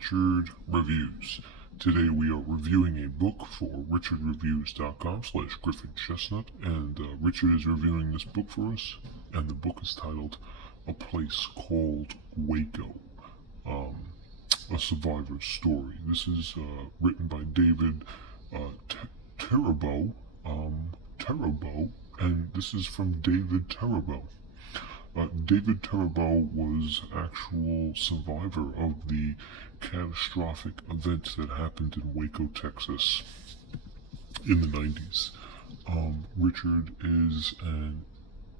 Richard Reviews. Today we are reviewing a book for richardreviews.com/GriffinChestnut, and Richard is reviewing this book for us, and the book is titled A Place Called Waco, a survivor's story. This is written by David Thibodeau, and this is from David Thibodeau. David Thibodeau was actual survivor of the catastrophic events that happened in Waco, Texas in the 90s. Richard is an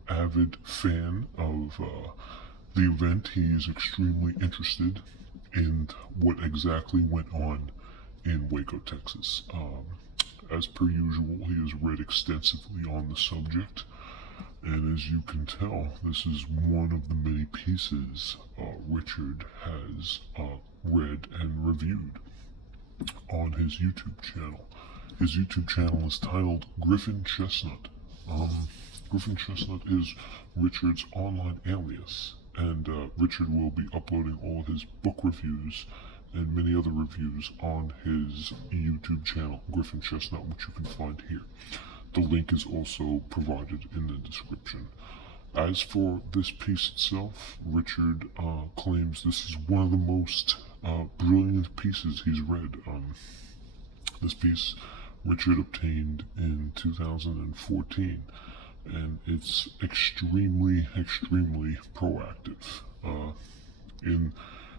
avid fan of the event. He is extremely interested in what exactly went on in Waco, Texas. As per usual, he has read extensively on the subject. And as you can tell, this is one of the many pieces Richard has read and reviewed on his YouTube channel. His YouTube channel is titled Griffin Chestnut. Griffin Chestnut is Richard's online alias, and Richard will be uploading all of his book reviews and many other reviews on his YouTube channel, Griffin Chestnut, which you can find here. The link is also provided in the description. As for this piece itself, Richard claims this is one of the most brilliant pieces he's read. This piece Richard obtained in 2014, and it's extremely proactive in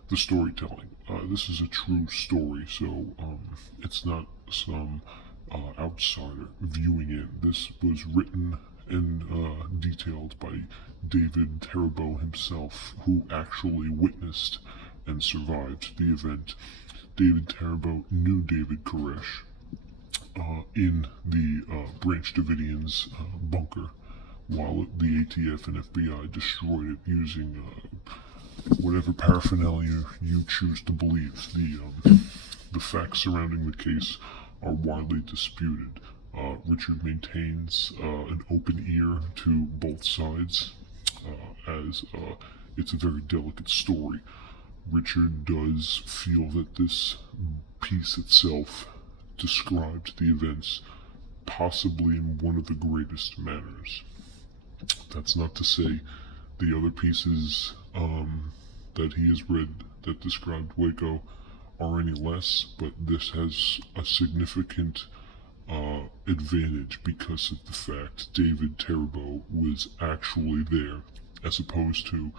the storytelling. This is a true story, so it's not some outsider viewing in. This was written and detailed by David Thibodeau himself, who actually witnessed and survived the event. David Thibodeau knew David Koresh in the Branch Davidians' bunker while the ATF and FBI destroyed it using whatever paraphernalia you choose to believe. The facts surrounding the case are widely disputed. Richard maintains an open ear to both sides, as it's a very delicate story. Richard does feel that this piece itself described the events possibly in one of the greatest manners. That's not to say the other pieces that he has read that described Waco are any less, but this has a significant advantage because of the fact David Thibodeau was actually there, as opposed to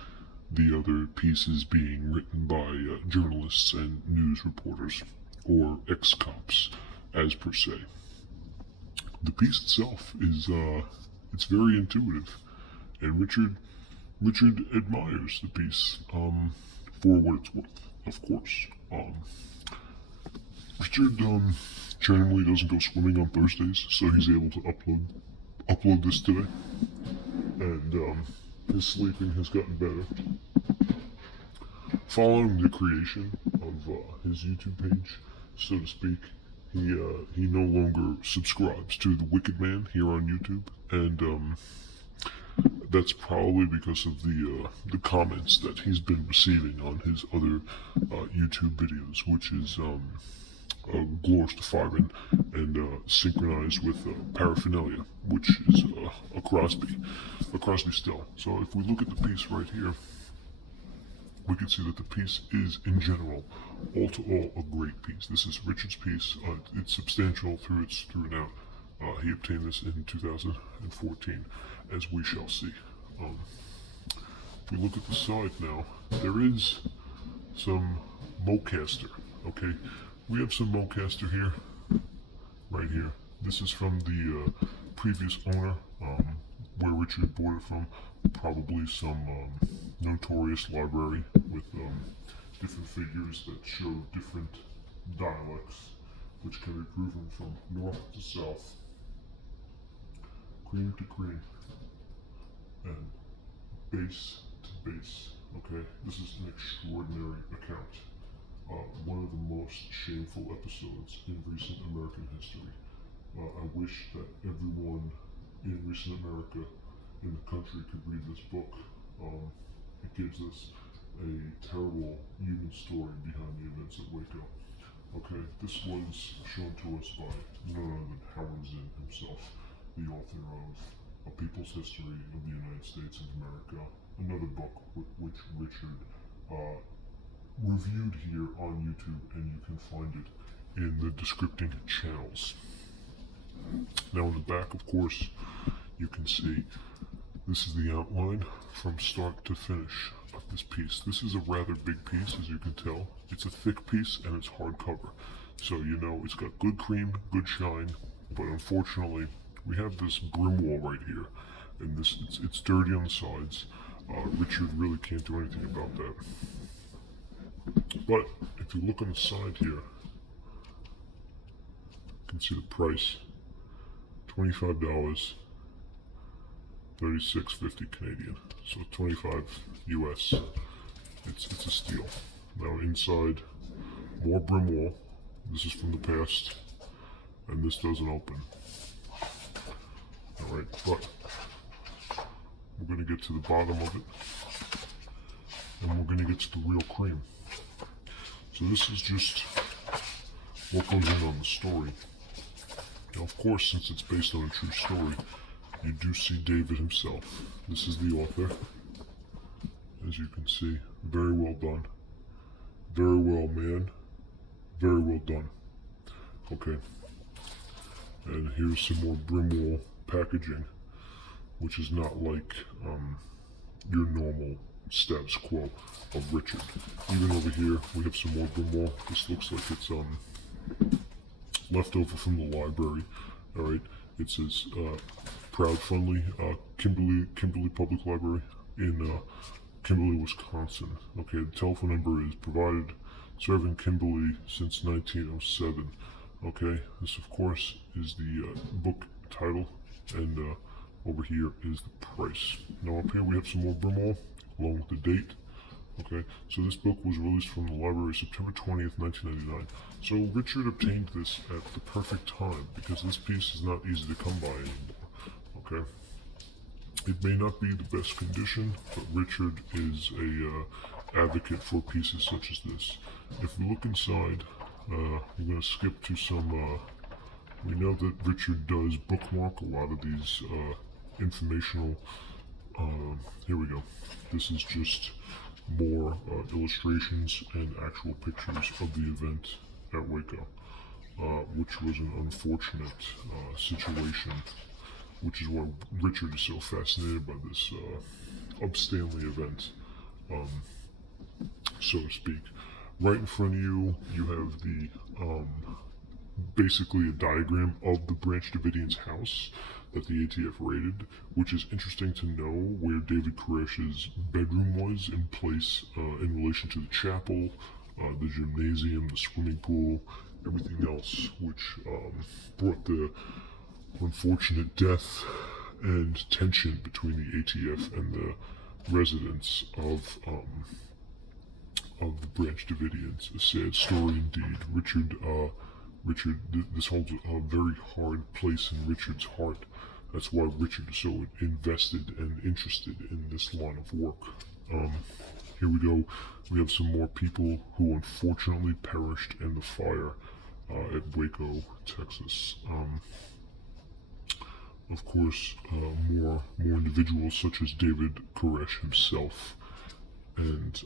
the other pieces being written by journalists and news reporters, or ex-cops, as per se. The piece itself is it's very intuitive, and Richard admires the piece for what it's worth, of course. Richard generally doesn't go swimming on Thursdays, so he's able to upload this today, and his sleeping has gotten better. Following the creation of his YouTube page, so to speak, he no longer subscribes to the Wicked Man here on YouTube, and that's probably because of the comments that he's been receiving on his other YouTube videos, which is glorified and synchronized with paraphernalia, which is a Crosby still. So if we look at the piece right here, we can see that the piece is, in general, all to all, a great piece. This is Richard's piece. It's substantial through and out. He obtained this in 2014, as we shall see. If we look at the side now, there is some Mocaster, okay? We have some Mocaster here, right here. This is from the previous owner, where Richard bought it from. Probably some notorious library with different figures that show different dialects, which can be proven from north to south, cream to cream, and base to base. Okay, this is an extraordinary account. One of the most shameful episodes in recent American history. I wish that everyone in recent America in the country could read this book. It gives us a terrible human story behind the events at Waco. Okay, this was shown to us by none other than Howard Zinn himself, the author of A People's History of the United States of America, another book which Richard reviewed here on YouTube, and you can find it in the descripting channels. Now in the back, of course, you can see this is the outline from start to finish of this piece. This is a rather big piece, as you can tell. It's a thick piece and it's hardcover. So you know it's got good cream, good shine, but unfortunately we have this brim wall right here, and it's dirty on the sides. Richard really can't do anything about that. But if you look on the side here, you can see the price, $25, $36.50 Canadian, so 25 US. It's a steal. Now inside, more brim wall. This is from the past, and this doesn't open. All right, but we're going to get to the bottom of it, and we're going to get to the real cream. So this is just what goes in on the story. Now, of course, since it's based on a true story, you do see David himself. This is the author. As you can see, very well done. Very well, man. Very well done. Okay. And here's some more brim wall packaging, which is not like your normal status quo of Richard. Even over here, we have some more brim wall. This looks like it's left over from the library. All right. It says proud friendly Kimberly Public Library in Kimberly, Wisconsin. Okay, the telephone number is provided, serving Kimberly since 1907. Okay, this of course is the book title, and over here is the price. Now up here we have some more brim wall along with the date. Okay, so this book was released from the library September 20th, 1999. So Richard obtained this at the perfect time, because this piece is not easy to come by anymore. Okay, it may not be the best condition, but Richard is a advocate for pieces such as this. If we look inside, we're going to skip to some, we know that Richard does bookmark a lot of these informational, here we go. This is just more illustrations and actual pictures of the event at Waco, which was an unfortunate situation, which is why Richard is so fascinated by this upstanding event, so to speak. Right in front of you, you have the basically a diagram of the Branch Davidians' house that the ATF raided, which is interesting to know where David Koresh's bedroom was in place in relation to the chapel, the gymnasium, the swimming pool, everything else, which brought the unfortunate death and tension between the ATF and the residents of the Branch Davidians. A sad story indeed. Richard, this holds a very hard place in Richard's heart. That's why Richard is so invested and interested in this line of work. Here we go. We have some more people who unfortunately perished in the fire at Waco, Texas. Of course, more individuals such as David Koresh himself and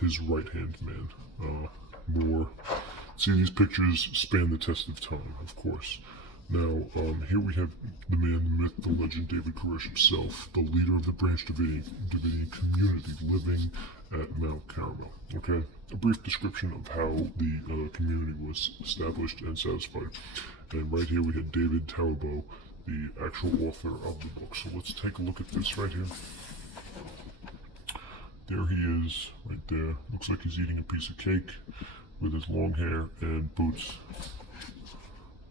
his right-hand man. See, these pictures span the test of time, of course. Now, here we have the man, the myth, the legend, David Koresh himself, the leader of the Branch Davidian community living at Mount Carmel. Okay, a brief description of how the community was established and satisfied. And right here we had David Thibodeau, the actual author of the book. So let's take a look at this right here. There he is, right there. Looks like he's eating a piece of cake with his long hair and boots.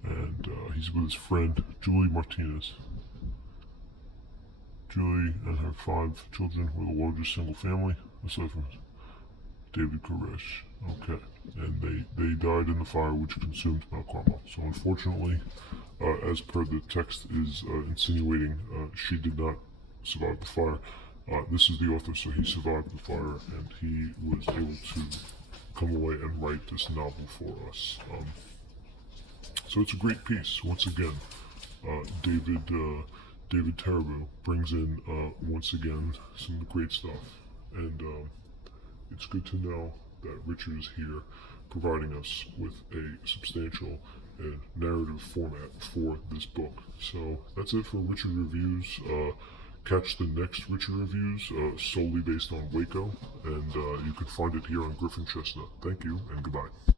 And he's with his friend, Julie Martinez. Julie and her 5 children were the largest single family, aside from David Koresh. Okay, and they died in the fire which consumed Mount Carmel. So unfortunately, as per the text is insinuating, she did not survive the fire. This is the author, so he survived the fire, and he was able to come away and write this novel for us. So it's a great piece. Once again, David Thibodeau brings in once again some great stuff, and it's good to know that Richard is here, providing us with a substantial and narrative format for this book. So that's it for Richard Reviews. Catch the next Richard Reviews solely based on Waco, and you can find it here on Griffin Chestnut. Thank you, and goodbye.